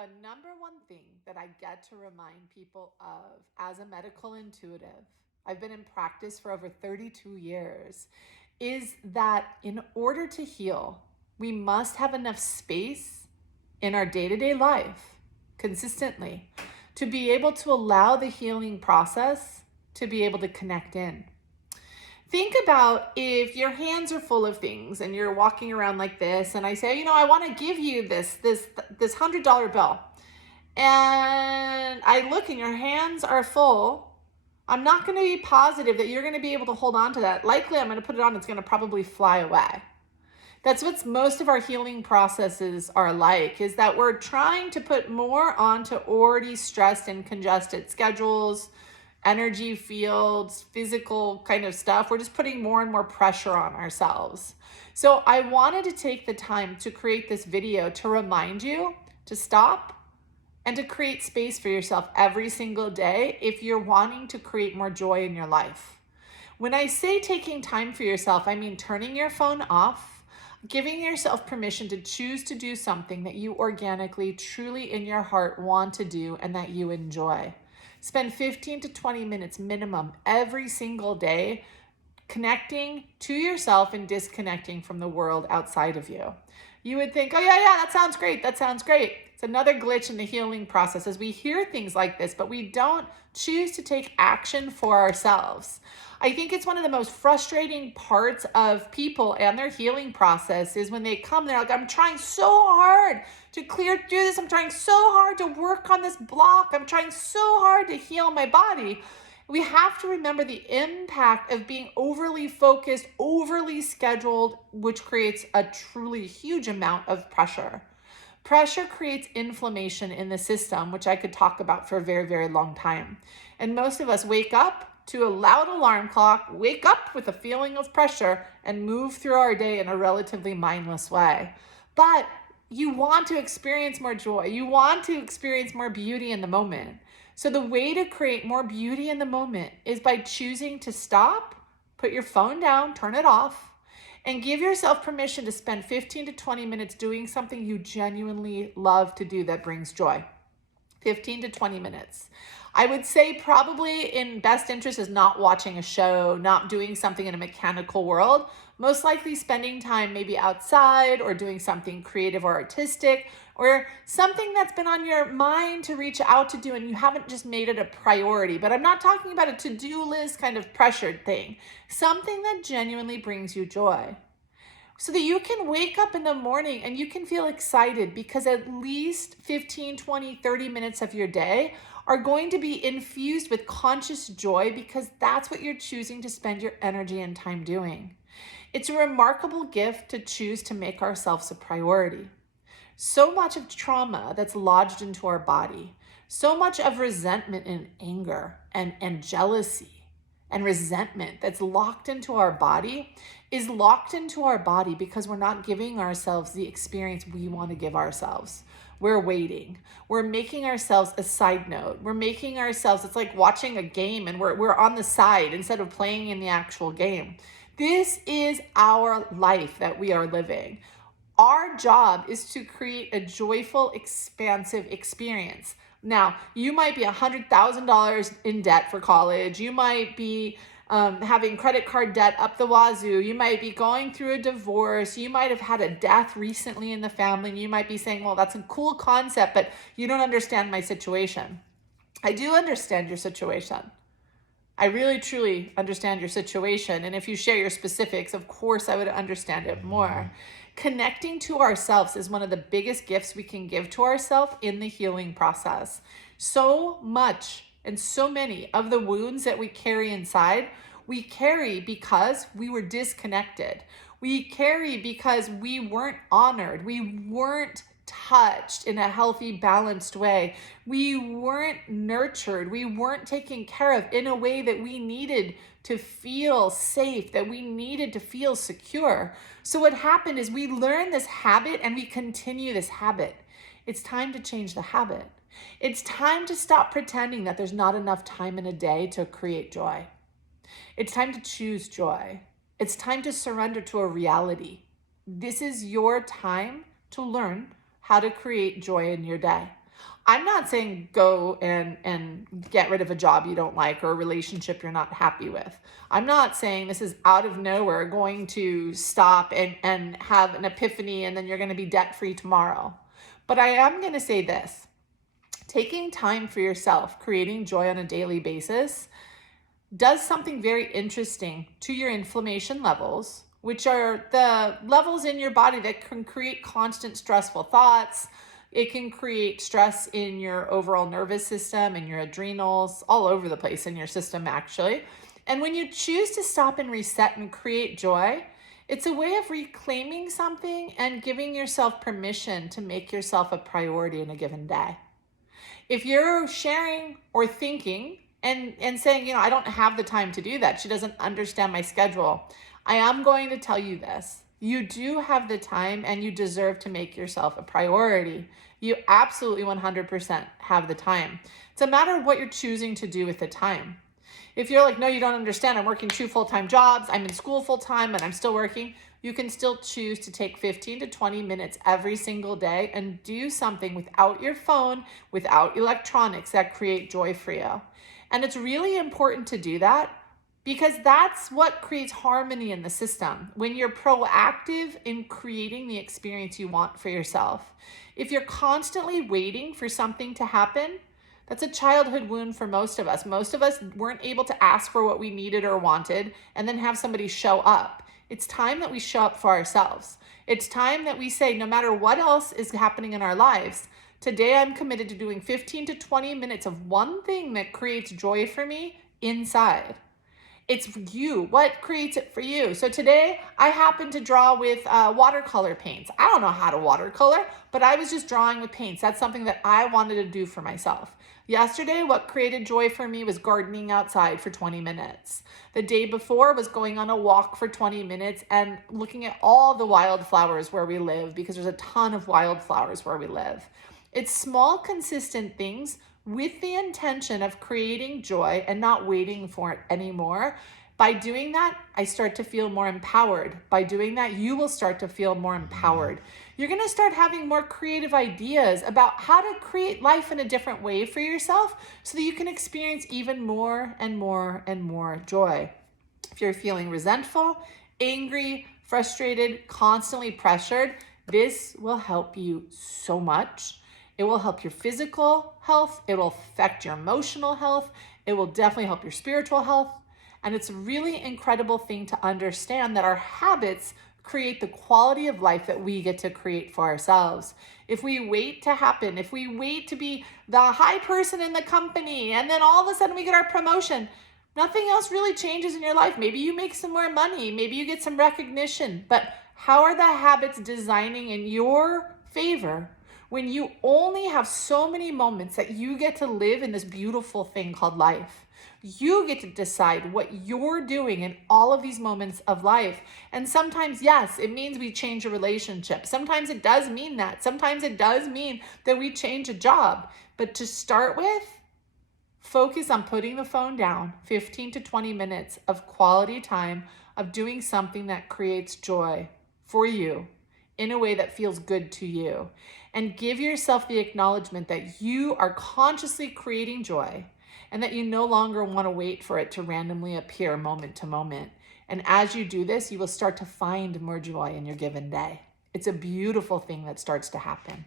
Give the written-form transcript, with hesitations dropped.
The number one thing that I get to remind people of as a medical intuitive, I've been in practice for over 32 years, is that in order to heal, we must have enough space in our day to day life consistently to be able to allow the healing process to be able to connect in. Think about if your hands are full of things and you're walking around like this, and I say, I want to give you this $100 bill, and I look and your hands are full. I'm not going to be positive that you're going to be able to hold on to that. Likely, I'm going to put it on. It's going to probably fly away. That's what most of our healing processes are like, is that we're trying to put more onto already stressed and congested schedules, energy fields, physical kind of stuff. We're just putting more and more pressure on ourselves. So I wanted to take the time to create this video to remind you to stop and to create space for yourself every single day if you're wanting to create more joy in your life. When I say taking time for yourself, I mean turning your phone off, giving yourself permission to choose to do something that you organically, truly in your heart want to do and that you enjoy. Spend 15 to 20 minutes minimum every single day connecting to yourself and disconnecting from the world outside of you. You would think, oh yeah, that sounds great. That sounds great. It's another glitch in the healing process as we hear things like this, but we don't choose to take action for ourselves. I think it's one of the most frustrating parts of people and their healing process is when they come, they're like, I'm trying so hard to clear through this. I'm trying so hard to work on this block. I'm trying so hard to heal my body. We have to remember the impact of being overly focused, overly scheduled, which creates a truly huge amount of pressure. Pressure creates inflammation in the system, which I could talk about for a very, very long time. And most of us wake up to a loud alarm clock, wake up with a feeling of pressure, and move through our day in a relatively mindless way. But you want to experience more joy. You want to experience more beauty in the moment. So the way to create more beauty in the moment is by choosing to stop, put your phone down, turn it off, and give yourself permission to spend 15 to 20 minutes doing something you genuinely love to do that brings joy. 15 to 20 minutes. I would say probably in best interest is not watching a show, not doing something in a mechanical world, most likely spending time maybe outside or doing something creative or artistic or something that's been on your mind to reach out to do and you haven't just made it a priority. But I'm not talking about a to-do list kind of pressured thing, something that genuinely brings you joy. So that you can wake up in the morning and you can feel excited because at least 15, 20, 30 minutes of your day are going to be infused with conscious joy because that's what you're choosing to spend your energy and time doing. It's a remarkable gift to choose to make ourselves a priority. So much of trauma that's lodged into our body, so much of resentment and anger and jealousy and resentment that's locked into our body is locked into our body because we're not giving ourselves the experience we want to give ourselves. We're waiting. We're making ourselves a side note. We're making ourselves, it's like watching a game and we're on the side instead of playing in the actual game. This is our life that we are living. Our job is to create a joyful, expansive experience. Now, you might be $100,000 in debt for college. You might be having credit card debt up the wazoo. You might be going through a divorce. You might have had a death recently in the family. And you might be saying, well, that's a cool concept, but you don't understand my situation. I do understand your situation. I really, truly understand your situation. And if you share your specifics, of course, I would understand it more. Connecting to ourselves is one of the biggest gifts we can give to ourselves in the healing process. So much and so many of the wounds that we carry inside, we carry because we were disconnected. We carry because we weren't honored. We weren't touched in a healthy, balanced way. We weren't nurtured. We weren't taken care of in a way that we needed to feel safe, that we needed to feel secure. So what happened is we learned this habit and we continue this habit. It's time to change the habit. It's time to stop pretending that there's not enough time in a day to create joy. It's time to choose joy. It's time to surrender to a reality. This is your time to learn how to create joy in your day. I'm not saying go and get rid of a job you don't like or a relationship you're not happy with. I'm not saying this is out of nowhere going to stop and have an epiphany and then you're going to be debt free tomorrow. But I am going to say this: taking time for yourself, creating joy on a daily basis, does something very interesting to your inflammation levels, which are the levels in your body that can create constant stressful thoughts. It can create stress in your overall nervous system and your adrenals, all over the place in your system, actually. And when you choose to stop and reset and create joy, it's a way of reclaiming something and giving yourself permission to make yourself a priority in a given day. If you're sharing or thinking and saying, I don't have the time to do that, she doesn't understand my schedule, I am going to tell you this: you do have the time and you deserve to make yourself a priority. You absolutely 100% have the time. It's a matter of what you're choosing to do with the time. If you're like, no, you don't understand, I'm working 2 full-time jobs, I'm in school full-time, and I'm still working, you can still choose to take 15 to 20 minutes every single day and do something without your phone, without electronics, that create joy for you. And it's really important to do that because that's what creates harmony in the system. When you're proactive in creating the experience you want for yourself. If you're constantly waiting for something to happen, that's a childhood wound for most of us. Most of us weren't able to ask for what we needed or wanted and then have somebody show up. It's time that we show up for ourselves. It's time that we say, no matter what else is happening in our lives, today I'm committed to doing 15 to 20 minutes of one thing that creates joy for me inside. It's you. What creates it for you? So today I happened to draw with watercolor paints. I don't know how to watercolor, but I was just drawing with paints. That's something that I wanted to do for myself. Yesterday, what created joy for me was gardening outside for 20 minutes. The day before was going on a walk for 20 minutes and looking at all the wildflowers where we live, because there's a ton of wildflowers where we live. It's small, consistent things with the intention of creating joy and not waiting for it anymore. By doing that, I start to feel more empowered. By doing that, you will start to feel more empowered. You're going to start having more creative ideas about how to create life in a different way for yourself so that you can experience even more and more and more joy. If you're feeling resentful, angry, frustrated, constantly pressured, this will help you so much. It will help your physical health. It will affect your emotional health. It will definitely help your spiritual health. And it's a really incredible thing to understand that our habits create the quality of life that we get to create for ourselves. If we wait to happen, if we wait to be the high person in the company, and then all of a sudden we get our promotion, nothing else really changes in your life. Maybe you make some more money, maybe you get some recognition, but how are the habits designing in your favor when you only have so many moments that you get to live in this beautiful thing called life? You get to decide what you're doing in all of these moments of life. And sometimes, yes, it means we change a relationship. Sometimes it does mean that. Sometimes it does mean that we change a job. But to start with, focus on putting the phone down, 15 to 20 minutes of quality time of doing something that creates joy for you in a way that feels good to you. And give yourself the acknowledgement that you are consciously creating joy and that you no longer want to wait for it to randomly appear moment to moment. And as you do this, you will start to find more joy in your given day. It's a beautiful thing that starts to happen.